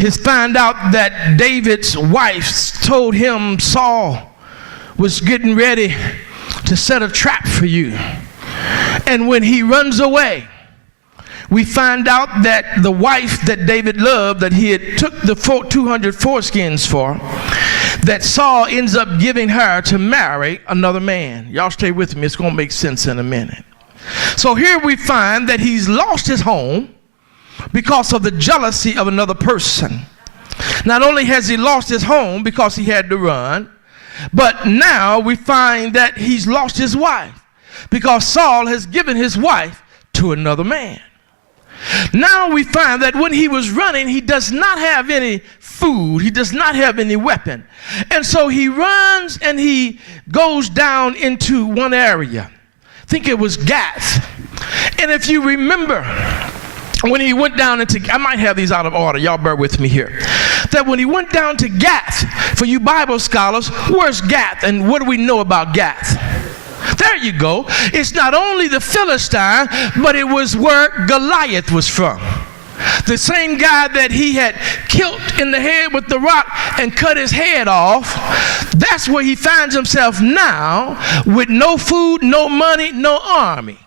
is find out that David's wife told him Saul was getting ready to set a trap for you. And when he runs away, we find out that the wife that David loved, that he had took the 200 foreskins for, that Saul ends up giving her to marry another man. Y'all stay with me. It's going to make sense in a minute. So here we find that he's lost his home because of the jealousy of another person. Not only has he lost his home because he had to run, but now we find that he's lost his wife because Saul has given his wife to another man. Now we find that when he was running, he does not have any food. He does not have any weapon. And so he runs and he goes down into one area. I think it was Gath. And if you remember, when he went down into, I might have these out of order, y'all bear with me here, that when he went down to Gath, for you Bible scholars, where's Gath and what do we know about Gath? There you go. It's not only the Philistine, but it was where Goliath was from. The same guy that he had killed in the head with the rock and cut his head off, that's where he finds himself now with no food, no money, no army.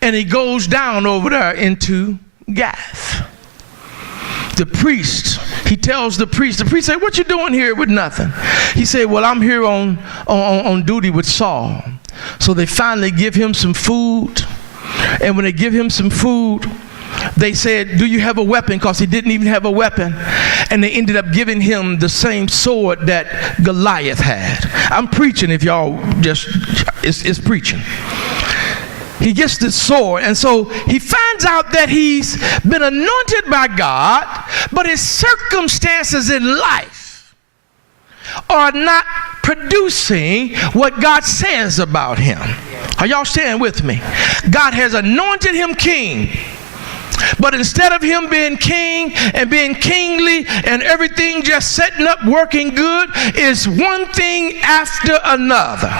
And he goes down over there into Gath. The priest, he tells the priest said, what you doing here with nothing? He said, well, I'm here on duty with Saul. So they finally give him some food. And when they give him some food, they said, do you have a weapon? Because he didn't even have a weapon. And they ended up giving him the same sword that Goliath had. I'm preaching if y'all just, it's preaching. He gets this sword, and so he finds out that he's been anointed by God, but his circumstances in life are not producing what God says about him. Are y'all staying with me? God has anointed him king. But instead of him being king and being kingly and everything just setting up, working good, is one thing after another.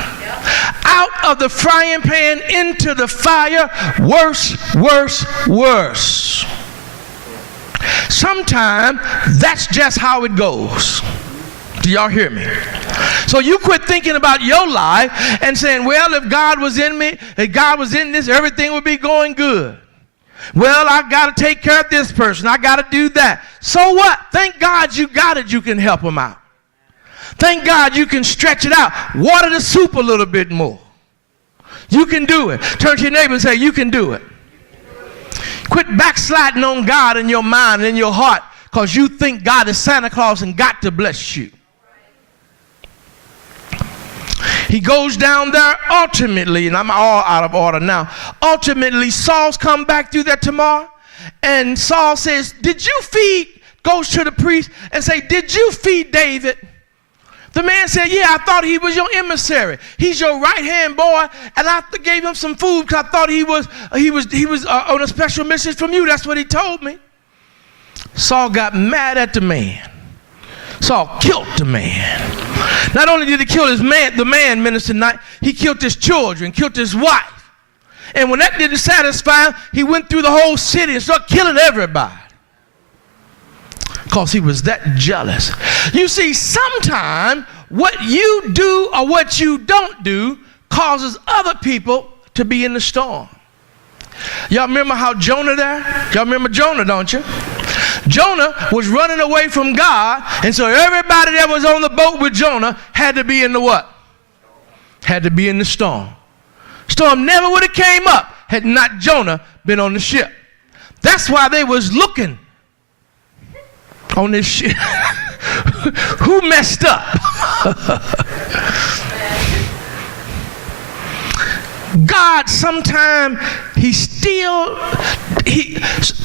Out of the frying pan into the fire, worse, worse, worse. Sometimes that's just how it goes. Do y'all hear me? So you quit thinking about your life and saying, well, if God was in me, if God was in this, everything would be going good. Well, I got to take care of this person. I got to do that. So what? Thank God you got it. You can help them out. Thank God you can stretch it out. Water the soup a little bit more. You can do it. Turn to your neighbor and say, you can do it. Quit backsliding on God in your mind and in your heart because you think God is Santa Claus and got to bless you. He goes down there ultimately, and I'm all out of order now. Ultimately, Saul's come back through there tomorrow, and Saul says, did you feed, goes to the priest and say, did you feed David? The man said, yeah, I thought he was your emissary. He's your right-hand boy, and I gave him some food because I thought he was on a special mission from you. That's what he told me. Saul got mad at the man. Saul killed the man. Not only did he kill the man, Minister Knight, he killed his children, killed his wife. And when that didn't satisfy him, he went through the whole city and started killing everybody. Because he was that jealous. You see, sometimes what you do or what you don't do causes other people to be in the storm. Y'all remember how Jonah there? Y'all remember Jonah, don't you? Jonah was running away from God, and so everybody that was on the boat with Jonah had to be in the what? Had to be in the storm. Storm never would have came up had not Jonah been on the ship. That's why they was looking on this ship. Who messed up? God sometimes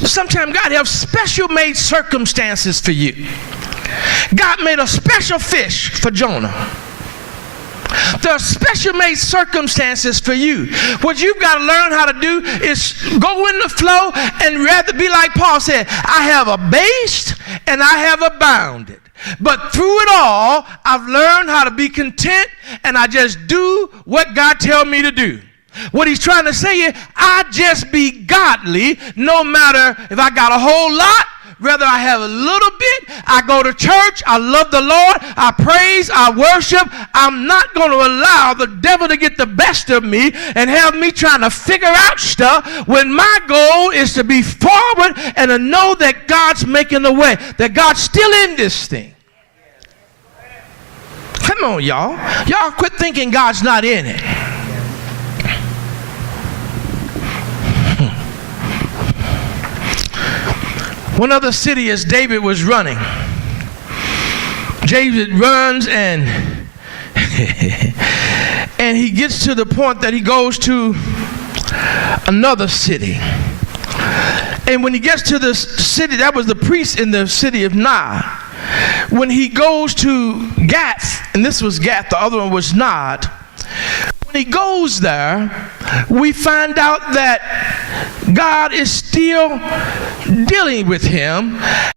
sometimes God has special made circumstances for you. God made a special fish for Jonah. There are special made circumstances for you. What you've got to learn how to do is go in the flow and rather be like Paul said, I have abased and I have abounded. But through it all, I've learned how to be content, and I just do what God tells me to do. What he's trying to say is, I just be godly no matter if I got a whole lot, whether I have a little bit. I go to church, I love the Lord, I praise, I worship. I'm not going to allow the devil to get the best of me and have me trying to figure out stuff when my goal is to be forward and to know that God's making the way, that God's still in this thing. Come on, y'all. Y'all quit thinking God's not in it. One other city as David was running. David runs and and he gets to the point that he goes to another city. And when he gets to the city, that was the priest in the city of Nod. When he goes to Gath, and this was Gath, the other one was Nod. When he goes there, we find out that God is still dealing with him.